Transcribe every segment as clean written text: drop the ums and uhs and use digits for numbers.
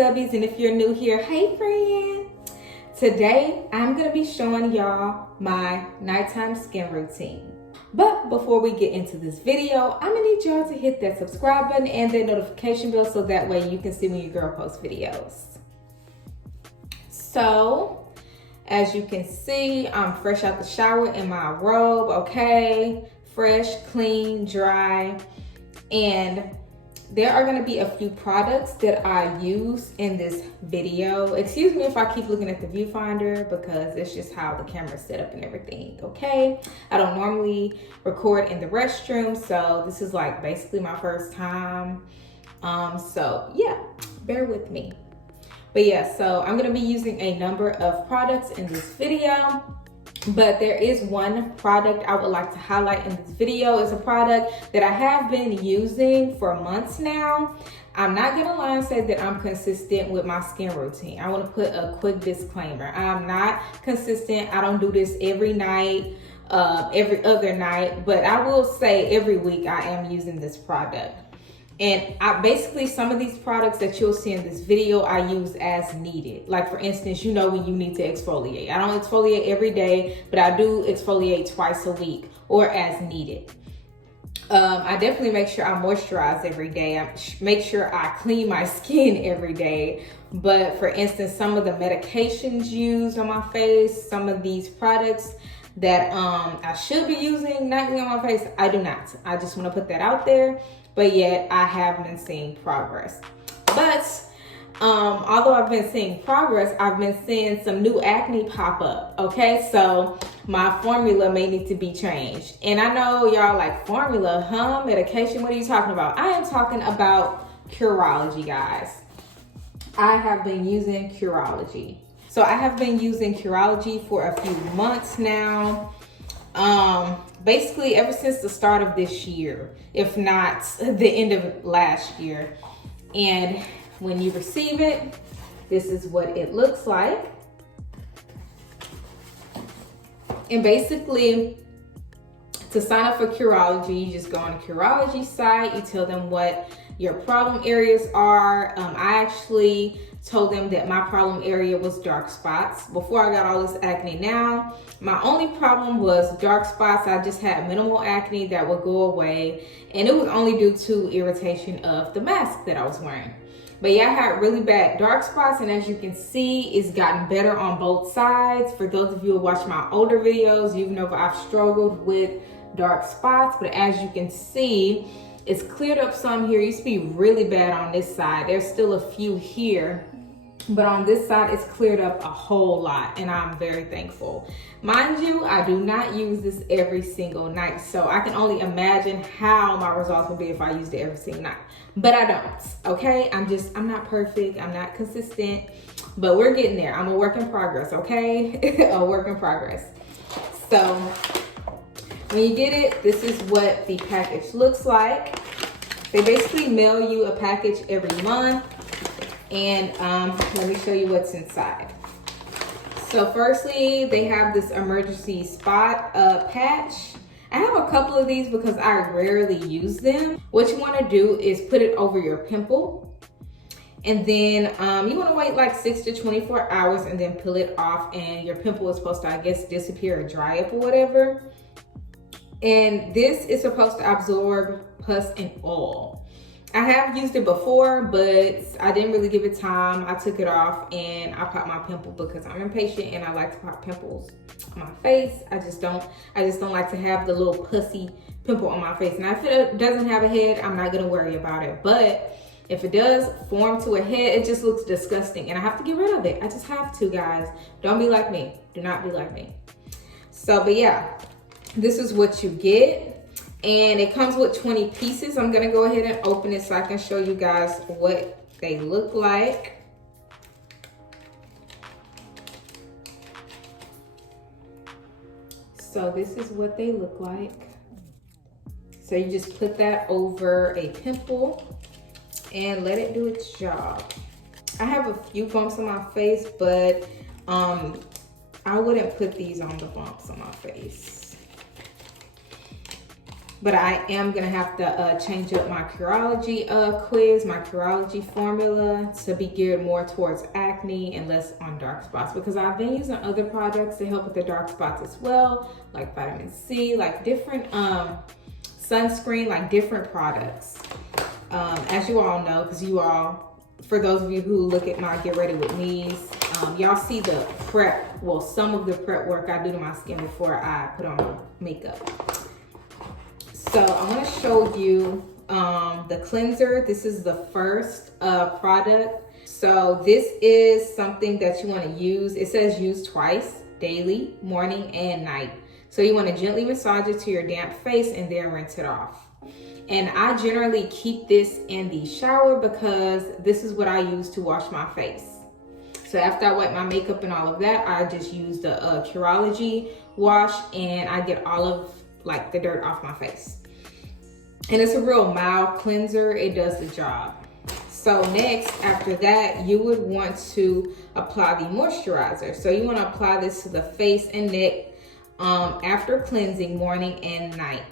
subbies, and if you're new here, hey friend. Today I'm gonna be showing y'all my nighttime skin routine. But before we get into this video, I'm gonna need y'all to hit that subscribe button and that notification bell so that way you can see when your girl posts videos. So as you can see, I'm fresh out the shower in my robe, okay? Fresh, clean, dry, and there are gonna be a few products that I use in this video. Excuse me if I keep looking at the viewfinder because it's just how the camera's set up and everything, okay? I don't normally record in the restroom, so this is like basically my first time. So yeah, bear with me. But yeah, so I'm gonna be using a number of products in this video. But there is one product I would like to highlight in this video. It's a product that I have been using for months now. I'm not gonna lie and say that I'm consistent with my skin routine. I wanna put a quick disclaimer. I'm not consistent. I don't do this every night, every other night, but I will say every week I am using this product. And basically some of these products that you'll see in this video, I use as needed. Like for instance, you know when you need to exfoliate. I don't exfoliate every day, but I do exfoliate twice a week or as needed. I definitely make sure I moisturize every day. I make sure I clean my skin every day. But for instance, some of the medications used on my face, some of these products that I should be using nightly on my face, I do not. I just want to put that out there. But yet I have been seeing progress. But although I've been seeing progress, I've been seeing some new acne pop up, okay? So my formula may need to be changed. And I know y'all like formula, medication, what are you talking about? I am talking about Curology, guys. I have been using Curology. So I have been using Curology for a few months now. Basically ever since the start of this year, if not the end of last year. And when you receive it, this is what it looks like. And basically, to sign up for Curology, you just go on the Curology site, you tell them what your problem areas are. I actually told them that my problem area was dark spots before I got all this acne. Now my only problem was dark spots. I just had minimal acne that would go away, and it was only due to irritation of the mask that I was wearing. But yeah, I had really bad dark spots, and as you can see, it's gotten better on both sides. For those of you who watch my older videos, you know I've struggled with dark spots, but as you can see, it's cleared up some here. It used to be really bad on this side. There's still a few here, but on this side, it's cleared up a whole lot, and I'm very thankful. Mind you, I do not use this every single night, so I can only imagine how my results would be if I used it every single night. But I don't, okay? I'm not perfect, I'm not consistent, but we're getting there. I'm a work in progress, okay? A work in progress. So when you get it, this is what the package looks like. They basically mail you a package every month. And let me show you what's inside. So firstly, they have this emergency spot patch. I have a couple of these because I rarely use them. What you want to do is put it over your pimple. And then you want to wait like 6 to 24 hours and then peel it off, and your pimple is supposed to, I guess, disappear or dry up or whatever. And this is supposed to absorb pus and oil. I have used it before, but I didn't really give it time. I took it off and I popped my pimple because I'm impatient and I like to pop pimples on my face. I just don't like to have the little pussy pimple on my face. Now, if it doesn't have a head, I'm not gonna worry about it. But if it does form to a head, it just looks disgusting and I have to get rid of it. I just have to, guys. Don't be like me. Do not be like me. So, but yeah, this is what you get. And it comes with 20 pieces. I'm gonna go ahead and open it so I can show you guys what they look like. So this is what they look like. So you just put that over a pimple and let it do its job. I have a few bumps on my face, but I wouldn't put these on the bumps on my face. but I am gonna have to change up my Curology quiz, my Curology formula, to be geared more towards acne and less on dark spots, because I've been using other products to help with the dark spots as well, like vitamin C, like different sunscreen, like different products. As you all know, because you all, for those of you who look at my Get Ready With Me's, y'all see the prep, well, some of the prep work I do to my skin before I put on makeup. So I'm gonna show you the cleanser. This is the first product. So this is something that you wanna use. It says use twice daily, morning and night. So you wanna gently massage it to your damp face and then rinse it off. And I generally keep this in the shower because this is what I use to wash my face. So after I wipe my makeup and all of that, I just use the Curology Wash, and I get all of like the dirt off my face. And it's a real mild cleanser. It does the job. So next, after that, you would want to apply the moisturizer. So you want to apply this to the face and neck after cleansing, morning and night.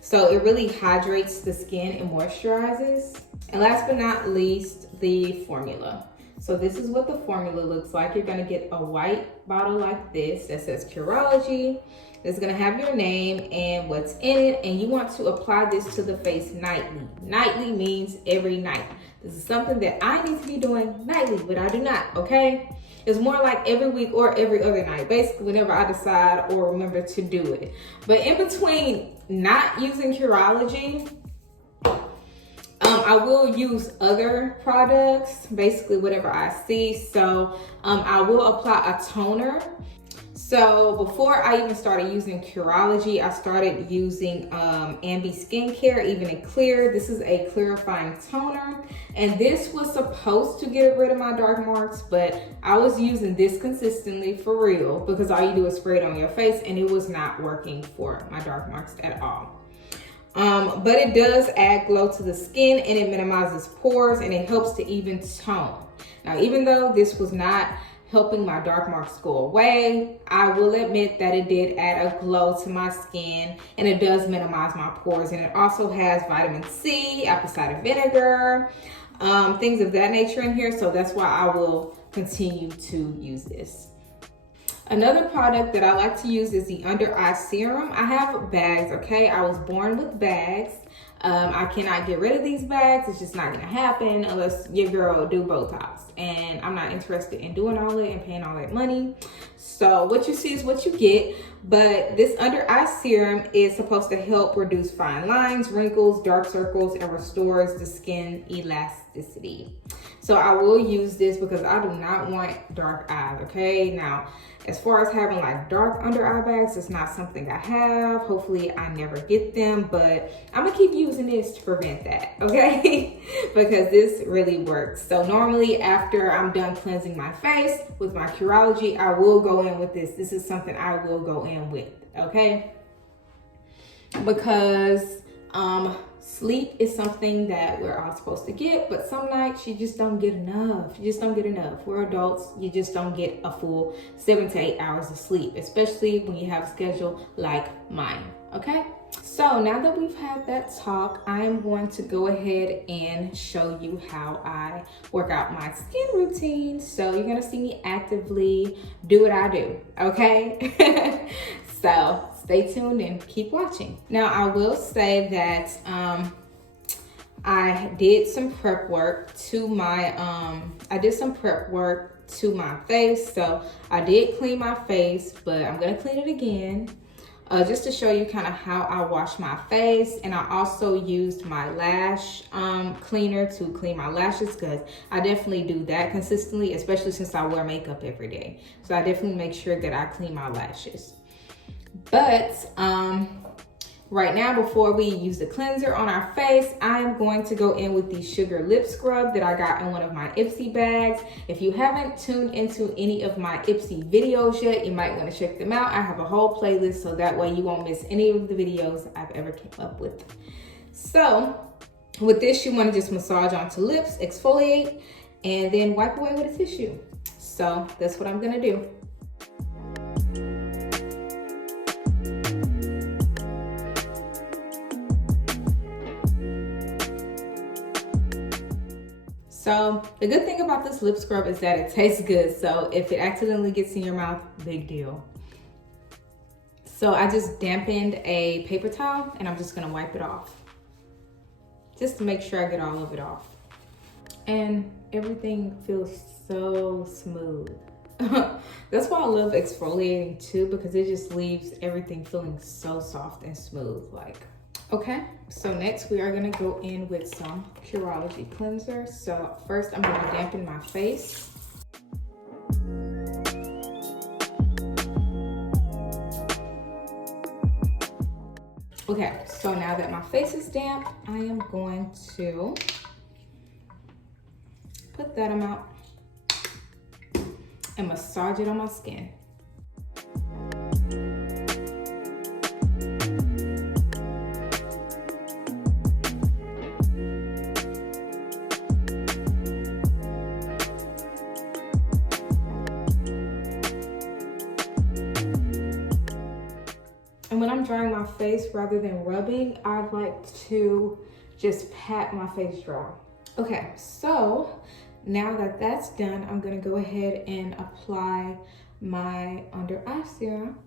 So it really hydrates the skin and moisturizes. And last but not least, the formula. So this is what the formula looks like. You're gonna get a white bottle like this that says Curology. It's gonna have your name and what's in it, and you want to apply this to the face nightly. Nightly means every night. This is something that I need to be doing nightly, but I do not, okay? It's more like every week or every other night, basically whenever I decide or remember to do it. But in between not using Curology, I will use other products, basically whatever I see. So I will apply a toner. So before I even started using Curology, I started using Ambi skincare, even in clear. This is a clarifying toner, and this was supposed to get rid of my dark marks, but I was using this consistently for real, because all you do is spray it on your face, and it was not working for my dark marks at all. But it does add glow to the skin, and it minimizes pores, and it helps to even tone. Now, even though this was not helping my dark marks go away, I will admit that it did add a glow to my skin, and it does minimize my pores. And it also has vitamin C, apple cider vinegar, things of that nature in here. So that's why I will continue to use this. Another product that I like to use is the Under Eye Serum. I have bags, okay? I was born with bags. I cannot get rid of these bags. It's just not gonna happen unless your girl do Botox. And I'm not interested in doing all that and paying all that money. So what you see is what you get. But this Under Eye Serum is supposed to help reduce fine lines, wrinkles, dark circles, and restores the skin elasticity. So I will use this because I do not want dark eyes, okay? Now, as far as having like dark under eye bags, it's not something I have. Hopefully I never get them, but I'm gonna keep using this to prevent that, okay? Because this really works. So normally after I'm done cleansing my face with my Curology, I will go in with this. This is something I will go in with, okay? Because sleep is something that we're all supposed to get, but some nights you just don't get enough. You just don't get enough. We're adults, you just don't get a full 7 to 8 hours of sleep, especially when you have a schedule like mine, okay? So now that we've had that talk, I'm going to go ahead and show you how I work out my skin routine. So you're gonna see me actively do what I do, okay? So stay tuned and keep watching. Now I will say that I did some prep work to my face. So I did clean my face, but I'm gonna clean it again. Just to show you kind of how I wash my face. And I also used my lash cleaner to clean my lashes, because I definitely do that consistently, especially since I wear makeup every day. So I definitely make sure that I clean my lashes. But right now, before we use the cleanser on our face, I am going to go in with the Sugar Lip Scrub that I got in one of my Ipsy bags. If you haven't tuned into any of my Ipsy videos yet, you might want to check them out. I have a whole playlist, so that way you won't miss any of the videos I've ever came up with. So with this, you want to just massage onto lips, exfoliate, and then wipe away with a tissue. So that's what I'm gonna do. So the good thing about this lip scrub is that it tastes good. So if it accidentally gets in your mouth, big deal. So I just dampened a paper towel and I'm just gonna wipe it off. Just to make sure I get all of it off. And everything feels so smooth. That's why I love exfoliating too, because it just leaves everything feeling so soft and smooth. Like, okay, so next we are gonna go in with some Curology Cleanser. So first I'm gonna dampen my face. Okay, so now that my face is damp, I am going to put that amount and massage it on my skin. And when I'm drying my face, rather than rubbing, I'd like to just pat my face dry. Okay, so now that that's done, I'm gonna go ahead and apply my under eye serum.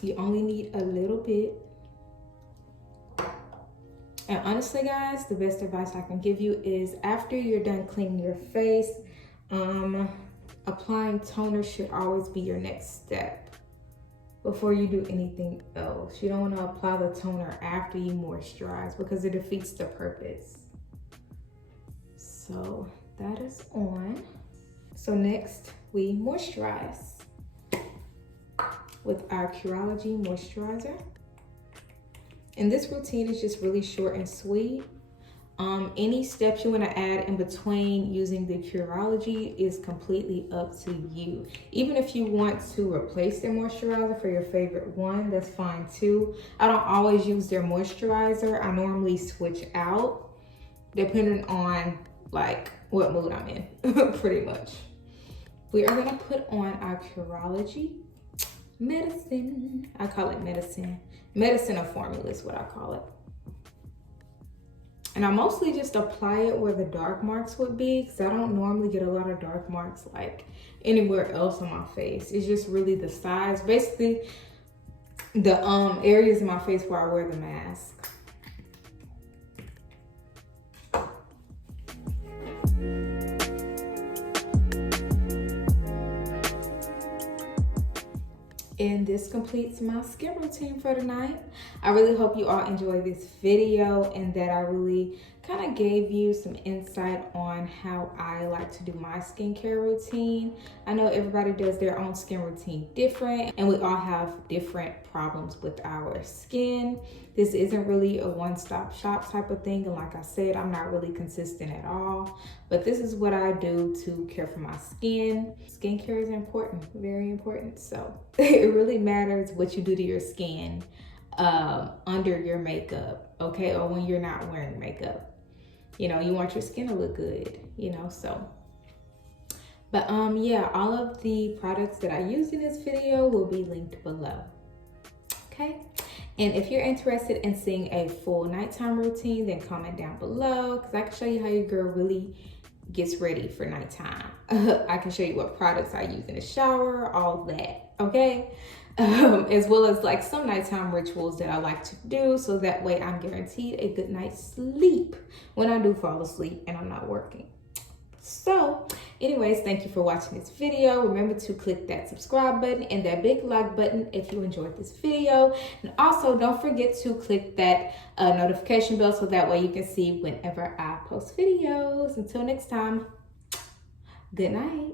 You only need a little bit. And honestly, guys, the best advice I can give you is after you're done cleaning your face, applying toner should always be your next step before you do anything else. You don't want to apply the toner after you moisturize because it defeats the purpose. So that is on. So next we moisturize with our Curology Moisturizer. And this routine is just really short and sweet. Any steps you want to add in between using the Curology is completely up to you. Even if you want to replace their moisturizer for your favorite one, that's fine too. I don't always use their moisturizer. I normally switch out depending on like what mood I'm in, pretty much. We are gonna put on our Curology medicine. I call it medicine. Medicine or formula is what I call it. And I mostly just apply it where the dark marks would be, because I don't normally get a lot of dark marks like anywhere else on my face. It's just really the sides, basically the areas in my face where I wear the mask. And this completes my skin routine for tonight. I really hope you all enjoyed this video and that I really kind of gave you some insight on how I like to do my skincare routine. I know everybody does their own skin routine different, and we all have different problems with our skin. This isn't really a one-stop shop type of thing, and like I said, I'm not really consistent at all, but this is what I do to care for my skin. Skincare is important, very important. So it really matters what you do to your skin under your makeup, okay, or when you're not wearing makeup. You know, you want your skin to look good, you know, so. But yeah, all of the products that I used in this video will be linked below, okay? And if you're interested in seeing a full nighttime routine, then comment down below, because I can show you how your girl really gets ready for nighttime. I can show you what products I use in the shower, all that, okay? As well as like some nighttime rituals that I like to do, so that way I'm guaranteed a good night's sleep when I do fall asleep and I'm not working. So anyways, thank you for watching this video. Remember to click that subscribe button and that big like button if you enjoyed this video, and also don't forget to click that notification bell so that way you can see whenever I post videos. Until next time, good night.